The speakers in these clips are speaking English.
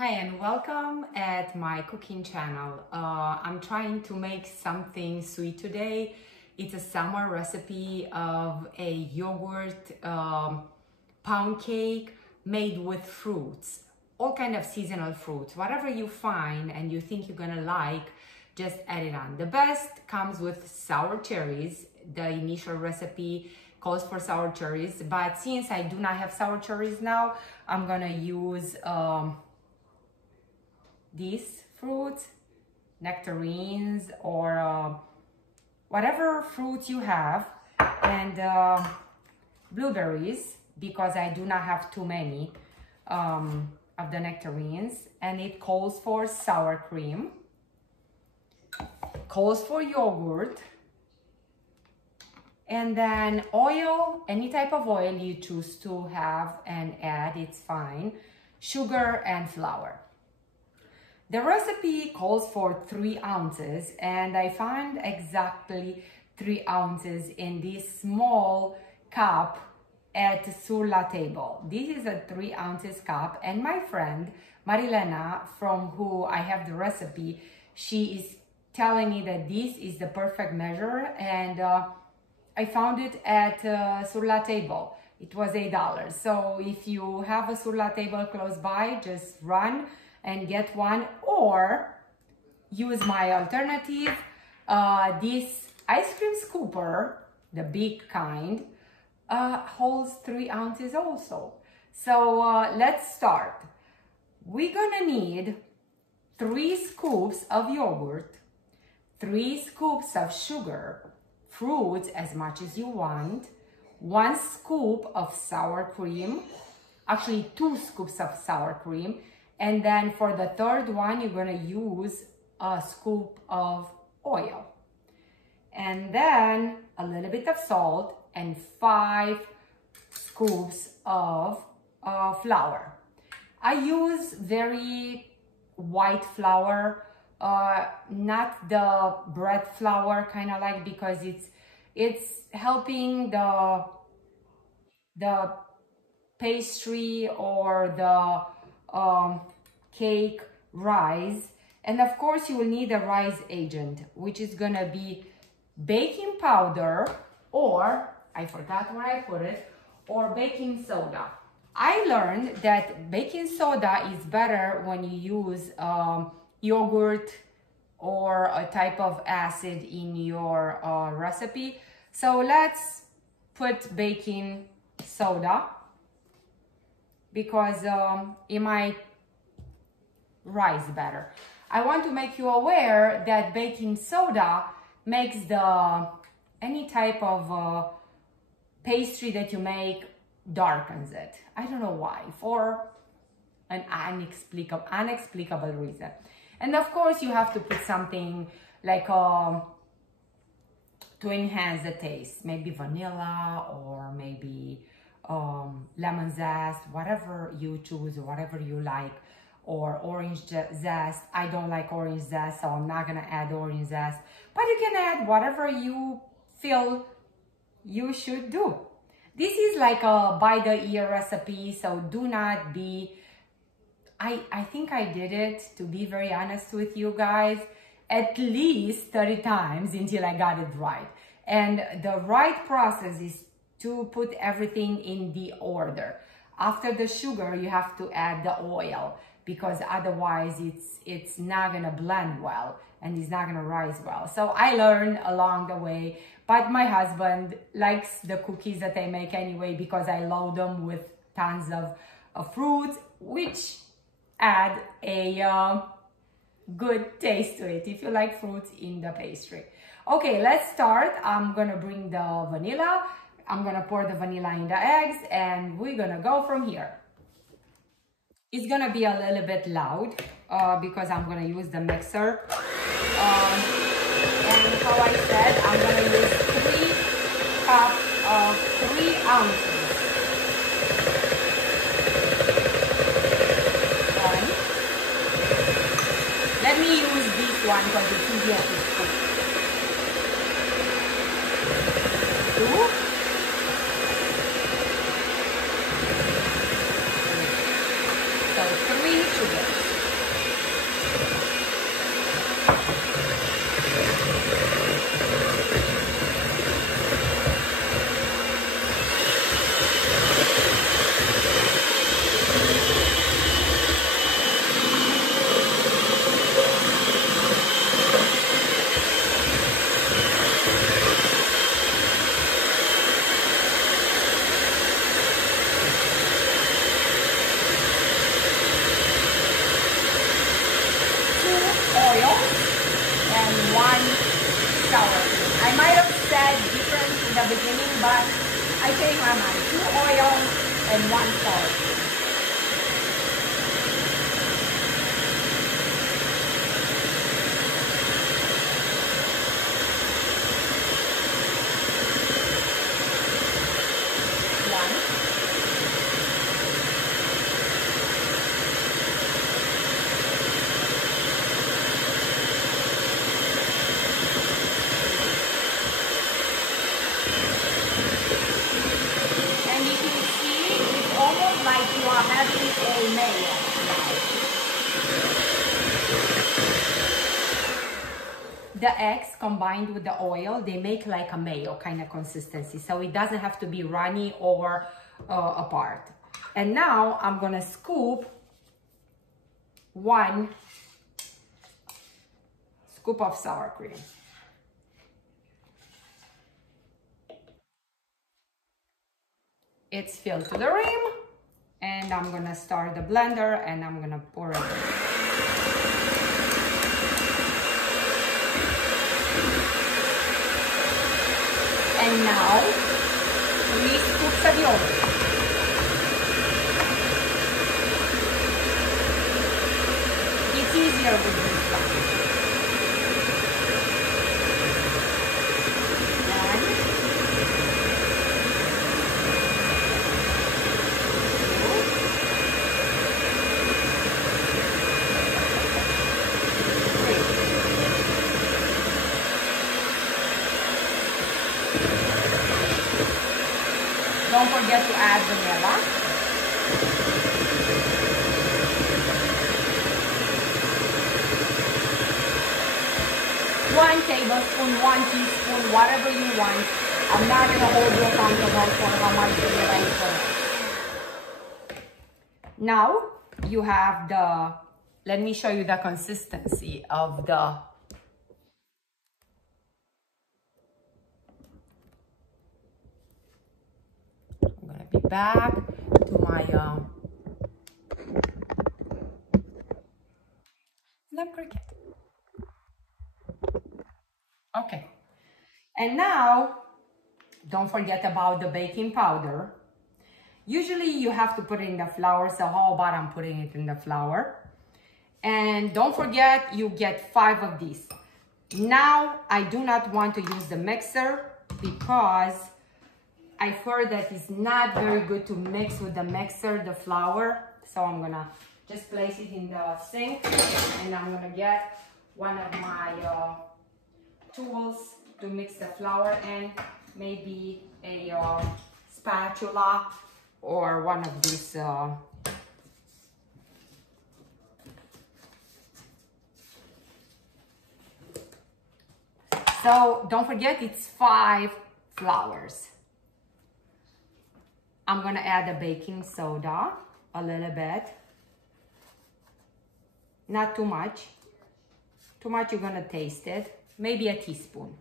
Hi and welcome at my cooking channel. I'm trying to make something sweet today. It's a summer recipe of a yogurt pound cake made with fruits, all kind of seasonal fruits. Whatever you find and you think you're gonna like, just add it on. The best comes with sour cherries. The initial recipe calls for sour cherries, but since I do not have sour cherries now, I'm gonna use these fruits, nectarines, or whatever fruits you have, and blueberries, because I do not have too many of the nectarines. And it calls for sour cream, calls for yogurt, and then oil, any type of oil you choose to have and add, it's fine, sugar and flour. The recipe calls for 3 ounces, and I found exactly 3 ounces in this small cup at Sur la Table. This is a 3 ounces cup, and my friend Marilena, from who I have the recipe, she is telling me that this is the perfect measure, and I found it at Sur la Table. It was $8. So if you have a Sur la Table close by, just run and get one, or use my alternative. This ice cream scooper, the big kind, holds 3 ounces also. So let's start. We're gonna need 3 scoops of yogurt, 3 scoops of sugar, fruits as much as you want, 1 scoop of sour cream, actually 2 scoops of sour cream, and then for the third one, you're gonna use a scoop of oil. And then a little bit of salt and 5 scoops of flour. I use very white flour, not the bread flour kind of like, because it's helping the pastry or the cake rise. And of course you will need a rise agent, which is gonna be baking powder, or I forgot where I put it, or baking soda. I learned that baking soda is better when you use yogurt or a type of acid in your recipe. So let's put baking soda, because it might rise better. I want to make you aware that baking soda makes any type of pastry that you make darkens it. I don't know why, for an unexplicable reason. And of course you have to put something like to enhance the taste, maybe vanilla or maybe lemon zest, whatever you choose, whatever you like, or orange zest. I don't like orange zest, so I'm not gonna add orange zest, but you can add whatever you feel you should do. This is like a by the ear recipe, so do not be, I think I did it, to be very honest with you guys, at least 30 times until I got it right. And the right process is to put everything in the order. After the sugar, you have to add the oil, because otherwise it's not gonna blend well and it's not gonna rise well. So I learned along the way, but my husband likes the cookies that I make anyway, because I load them with tons of fruits, which add a good taste to it if you like fruits in the pastry. Okay, let's start. I'm gonna bring the vanilla. I'm gonna pour the vanilla in the eggs, and we're gonna go from here. It's gonna be a little bit loud because I'm gonna use the mixer. And how I said, I'm gonna use 3 cups of 3 ounces. One. Let me use this one because it's easier to scoop. 2. So 3 sugars. Oil and 1 sour cream. I might have said different in the beginning, but I changed my mind. 2 oil and 1 sour cream. Like you are having a mayo now. The eggs combined with the oil, they make like a mayo kind of consistency. So it doesn't have to be runny or apart. And now I'm gonna scoop 1 scoop of sour cream. It's filled to the rim. And I'm gonna start the blender and I'm gonna pour it in. And now, 3 scoops of yogurt. It's easier with this one. Don't forget to add vanilla. One tablespoon, 1 teaspoon, whatever you want. I'm not going to hold you accountable for how much vanilla you put in. Now you have the, let me show you the consistency of the be back to my lamb cricket. Okay, and now don't forget about the baking powder. Usually you have to put it in the flour, so how about I'm putting it in the flour? And don't forget you get 5 of these. Now I do not want to use the mixer because I've heard that it's not very good to mix with the mixer, the flour. So I'm gonna just place it in the sink and I'm gonna get one of my tools to mix the flour and maybe a spatula or one of these so don't forget it's 5 flours. I'm gonna add the baking soda a little bit. Not too much. Too much, you're gonna taste it. Maybe a teaspoon.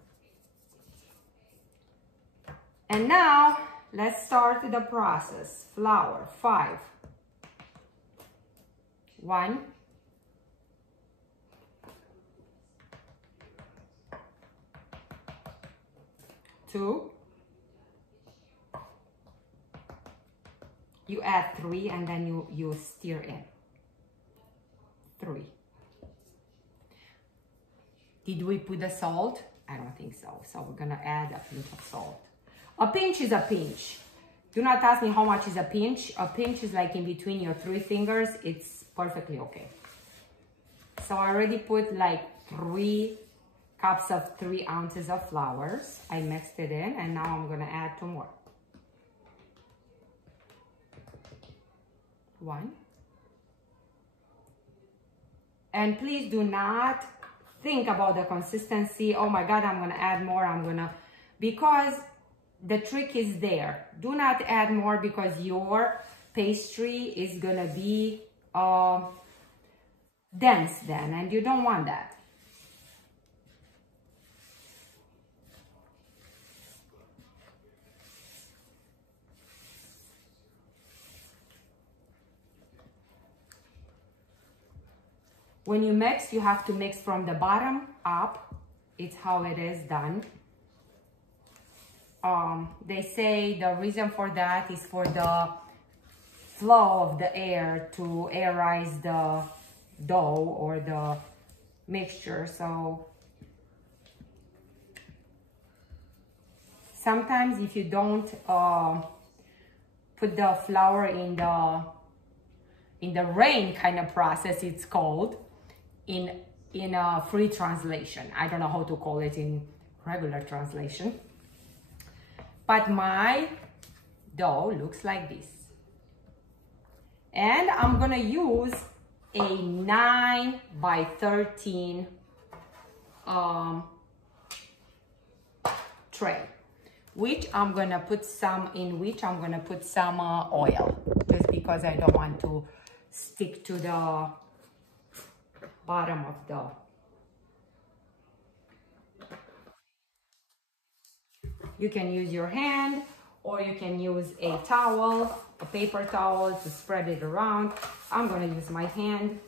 And now, let's start the process. Flour, 5. 1. 2. You add 3 and then you stir in. 3. Did we put the salt? I don't think so. So we're gonna add a pinch of salt. A pinch is a pinch. Do not ask me how much is a pinch. A pinch is like in between your 3 fingers. It's perfectly okay. So I already put like 3 cups of 3 ounces of flours. I mixed it in and now I'm gonna add 2 more. 1. And please do not think about the consistency. Oh my God, I'm gonna add more, because the trick is there. Do not add more because your pastry is gonna be dense then, and you don't want that. When you mix, you have to mix from the bottom up. It's how it is done. They say the reason for that is for the flow of the air to aerize the dough or the mixture. So sometimes if you don't put the flour in the rain kind of process, it's called in a free translation. I don't know how to call it in regular translation. But my dough looks like this. And I'm gonna use a 9 by 13 tray, which I'm gonna put some oil, just because I don't want to stick to the bottom of the. You can use your hand, or you can use a towel, a paper towel, to spread it around. I'm gonna use my hand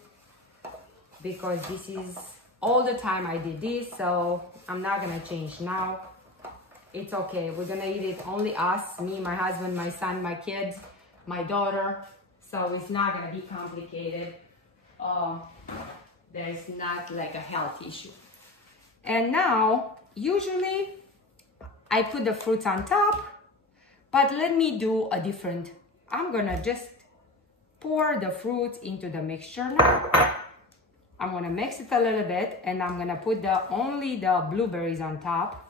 because this is all the time I did this, so I'm not gonna change now. It's okay. We're gonna eat it, only us, me, my husband, my son, my kids, my daughter. So it's not gonna be complicated. There's not like a health issue. And now, usually I put the fruits on top, but let me do a different. I'm gonna just pour the fruits into the mixture now. I'm gonna mix it a little bit, and I'm gonna put only the blueberries on top.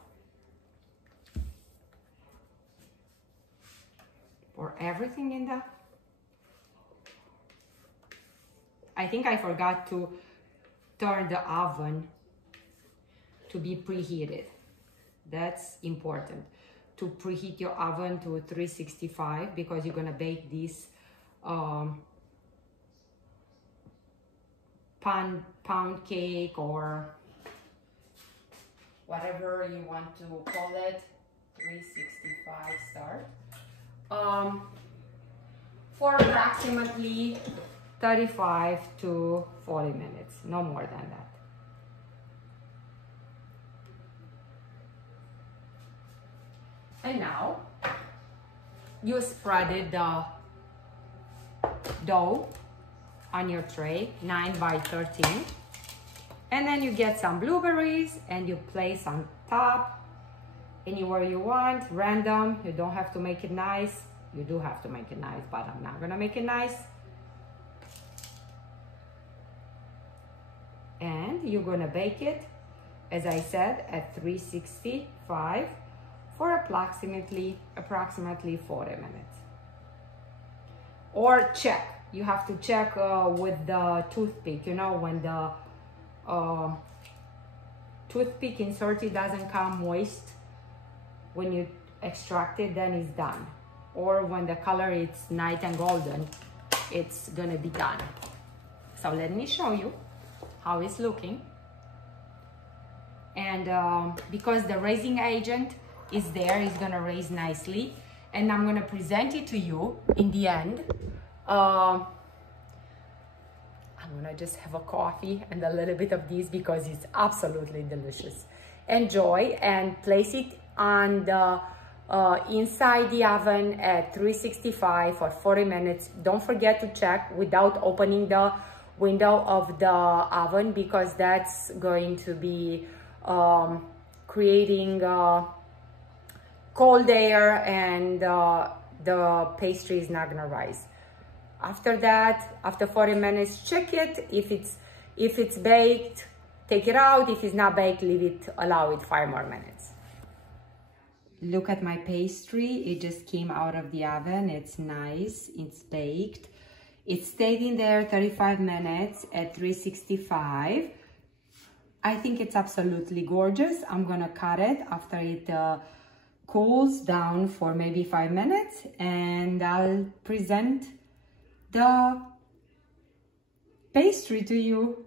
Pour everything in the. I think I forgot to turn the oven to be preheated. That's important, to preheat your oven to 365, because you're gonna bake this pound cake, or whatever you want to call it. 365 start. For approximately 35 to 40 minutes, no more than that. And now you spread the dough on your tray, 9 by 13, and then you get some blueberries and you place on top anywhere you want, random. You don't have to make it nice. You do have to make it nice, but I'm not gonna make it nice. And you're gonna bake it, as I said, at 365 for approximately 40 minutes. Or check. You have to check with the toothpick. You know, when the toothpick inserted doesn't come moist, when you extract it, then it's done. Or when the color is nice and golden, it's gonna be done. So let me show you how it's looking. And because the raising agent is there, it's gonna raise nicely. And I'm gonna present it to you in the end. I'm gonna just have a coffee and a little bit of this because it's absolutely delicious. Enjoy, and place it on the inside the oven at 365 for 40 minutes. Don't forget to check without opening the window of the oven, because that's going to be creating cold air, and the pastry is not gonna rise. After that, after 40 minutes, check it. If it's baked, take it out. If it's not baked, leave it, allow it 5 more minutes. Look at my pastry. It just came out of the oven. It's nice, it's baked. It stayed in there 35 minutes at 365 I think it's absolutely gorgeous. I'm gonna cut it after it cools down for maybe 5 minutes, and I'll present the pastry to you.